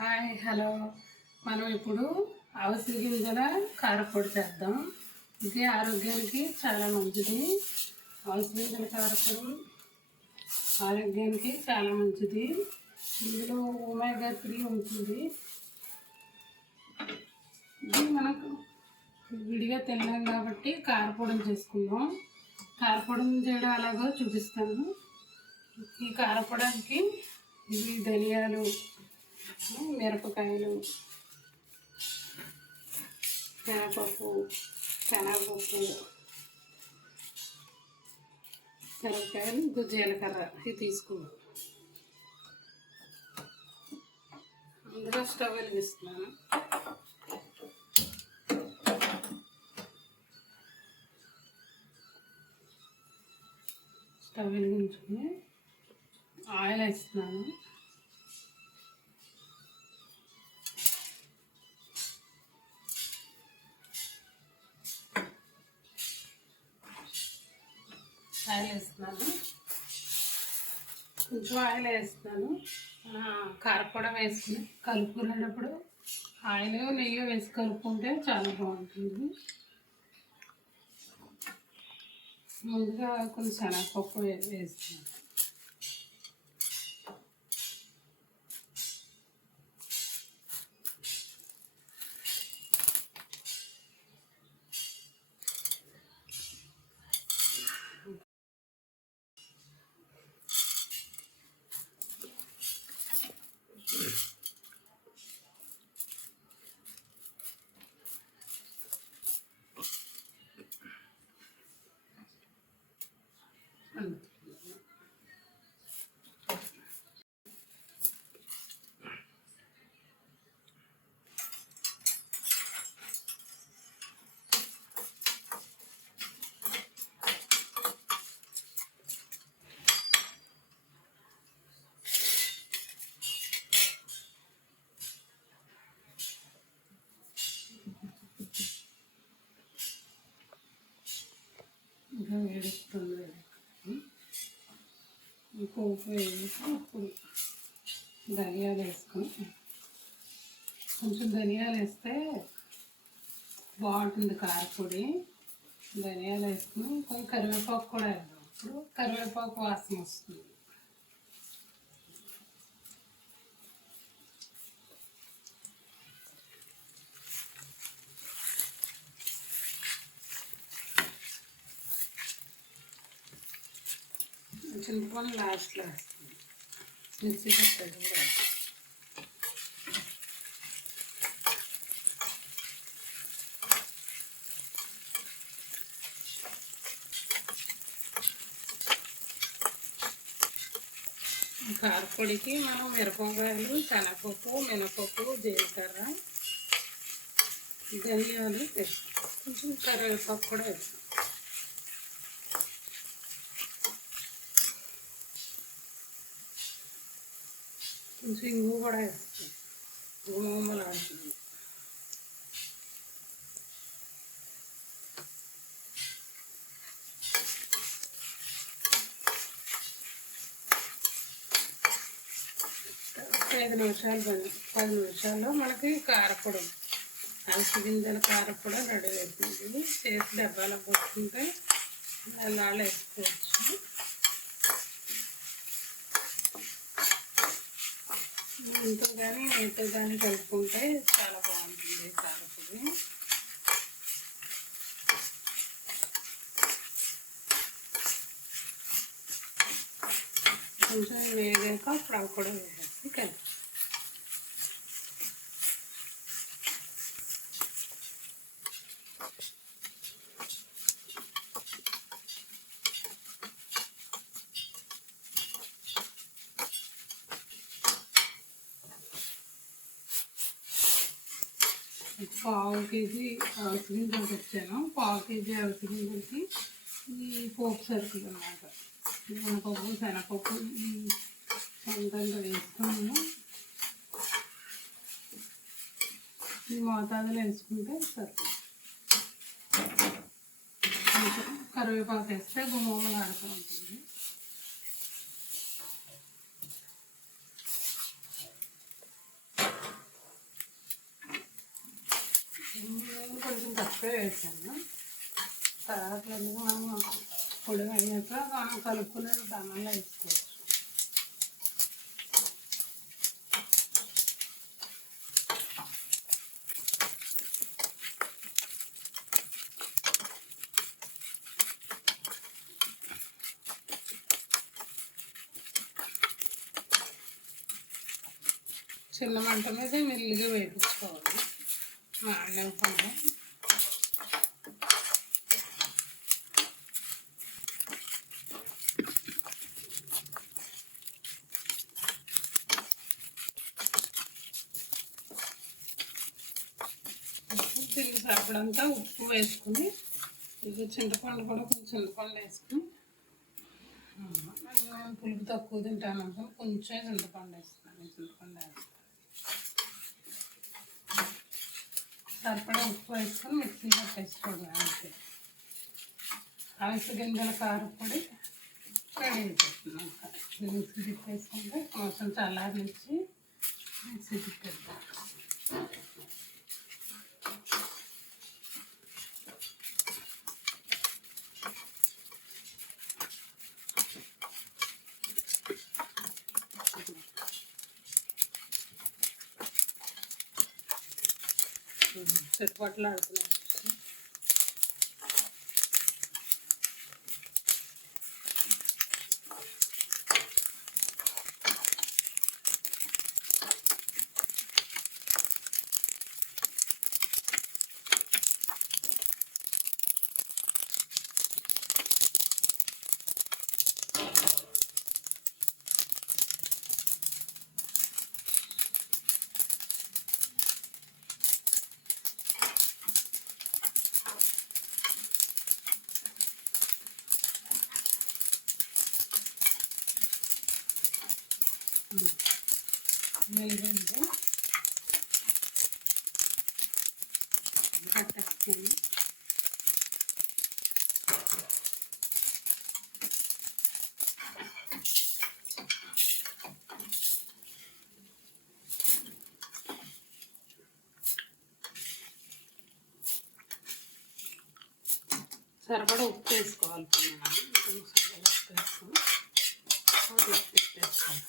Hi hello మనం ఇప్పుడు అవిసె గింజల కారపొడి చేద్దాం. ఇది ఆరోగ్యానికి చాలా మంచిది. అవిసె గింజల కారపొడి ఆరోగ్యానికి చాలా మంచిది. ఇందులో ఒమేగా 3 ఉంటుంది. ఇది మనకు విడిగా తినలేం కాబట్టి కారపొడిని చేసుకుందాం. కారపొడిని చేయడం ఎలాగో చూపిస్తాను. ఈ కారపొడానికి ఇవి ధనియాలు, మిరపకాయలు, శనగపప్పు, మిరపకాయలు, జీలకర్ర ఇది తీసుకున్నాం. అందులో స్టవ్ వెలిగిస్తున్నాను. స్టవ్ వెలిగించుకుని ఆయిల్ వేస్తున్నాను. ఆయిల్ వేస్తున్నాను, కొంచెం ఆయిల్ వేస్తున్నాను. కారపొడి వేసుకుని కలుపుకునేటప్పుడు ఆయిల్ నెయ్యి వేసి కలుపుకుంటే చాలా బాగుంటుంది. ముందుగా కొంచెం శనగపప్పు వేస్తున్నాను. ఇంకా వేడుస్తుంది. పోపు వేసి అప్పుడు ధనియాలు వేసుకొని, కొంచెం ధనియాలు వేస్తే బాగుంటుంది కారపొడి. ధనియాలు వేసుకుని కొంచెం కరివేపాకు కూడా వేద్దాం. ఇప్పుడు కరివేపాకు వాసన వస్తుంది. చింతపండు లాస్ట్లో వేస్తుంది. మిక్సీ పెట్టేది కూడా కారపొడికి మనం మిరపకాయలు, శనగపప్పు, మినపప్పు, జీలకర్ర, ధనియాలు వేస్తాం. కొంచెం కరివేపాకు కూడా వేస్తాం. కొంచెం ఇంగు కూడా వేస్తాం. గుమగుమలాడుతుంది. ఐదు నిమిషాలు 10 నిమిషాల్లో మనకి కారపొడి, అవిసె గింజల కారపొడి రెడీ అవుతుంది. చేసి డబ్బాలో పోసుకుంటే నెలలు వేసుకోవచ్చు. ఇంతో కానీ నెయ్యితో కానీ కలుపుకుంటే చాలా బాగుంటుంది కారపొడి. కొంచెం వేగాక అప్పుడు అవి కూడా వేసేసి కలిపి పావు కేజీ అవిసె గింజలు తెచ్చాను. పావు కేజీ అవిసె గింజలకి ఈ పోపు సరుకులు అన్నమాట. మినపప్పు, శనగపప్పు సొంతంగా వేసుకున్నాము. ఈ మోతాదులో వేసుకుంటే సరిపోతుంది. కొంచెం కరివేపాకు వేస్తే గుమగుమలాడుతూ ఉంటుంది. కొంచెం తక్కువ వేసాను. తర్వాత మనం పొడి అయ్యాక మనం కలుపుకునే దానిలో వేసుకోవచ్చు. చిన్న మంట మీద మెల్లిగా వేయించుకోవాలి. మాడకుండా దీనికి సరిపడంతా ఉప్పు వేసుకుని, ఇది చింతపండు కూడా కొంచెం చింతపండు వేసుకుని, నేను పులుపు తక్కువ తింటాను అనుకుని కొంచెం చింతపండు వేస్తాను. చింతపండు వేస్తాను, సరిపడా ఉప్పు వేసుకొని మిక్సీ పట్టేసుకోవడం అంతే. అవిసె గింజల కారపొడి రెడీ అయిపోతుంది. మిక్సీ తిప్పేసుకుంటే కొంచెం చల్లారించి మిక్సీ తిప్పేద్దాం. చెట్టుపట్లాడుతున్నాను. మెల్లింది కట్టేస్తాను. సరిపడా ఉప్పు వేసుకోవాలి. ఉప్పు వేసుకొని పెట్టేసుకోవాలి.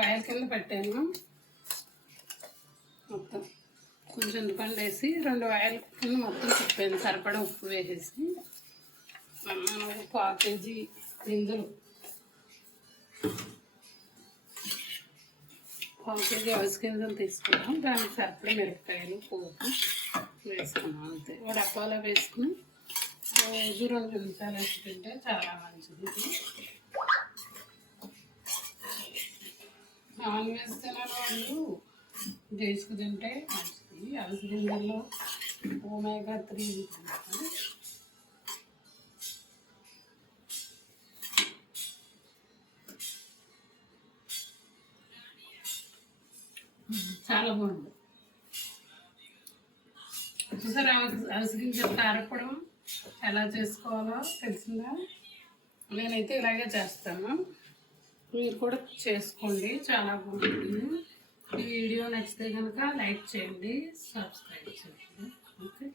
ఆయిల్ కింద పెట్టాను. మొత్తం కొంచెం చింతపండు వేసి 2 ఆయిల్ కింద మొత్తం తిప్పాను. సరిపడా ఉప్పు వేసేసి 1/4 కేజీ గింజలు, 1/4 కేజీ అవిసె గింజలు తీసుకున్నాం. దానికి సరిపడా మిరపకాయలు, పోపు వేసుకున్నాం అంతే. ఒక డబ్బాలో వేసుకుని రోజు 2 నిమిషాలు వేసి తింటే చాలా మంచిది. నాన్ వెజ్ తినని వాళ్ళు చేసుకు తింటే మంచిది. అవిసె గింజల్లో ఒమేగా 3 ఉంటుంది. చాలా బాగుంది. చూసారా అవిసె గింజల కారపొడి ఎలా చేసుకోవాలో తెలిసిందా? నేనైతే ఇలాగే చేస్తాను. మీరు కూడా చేసుకోండి, చాలా బాగుంటుంది. ఈ వీడియో నచ్చితే కనుక లైక్ చేయండి, సబ్స్క్రైబ్ చేయండి. ఓకే.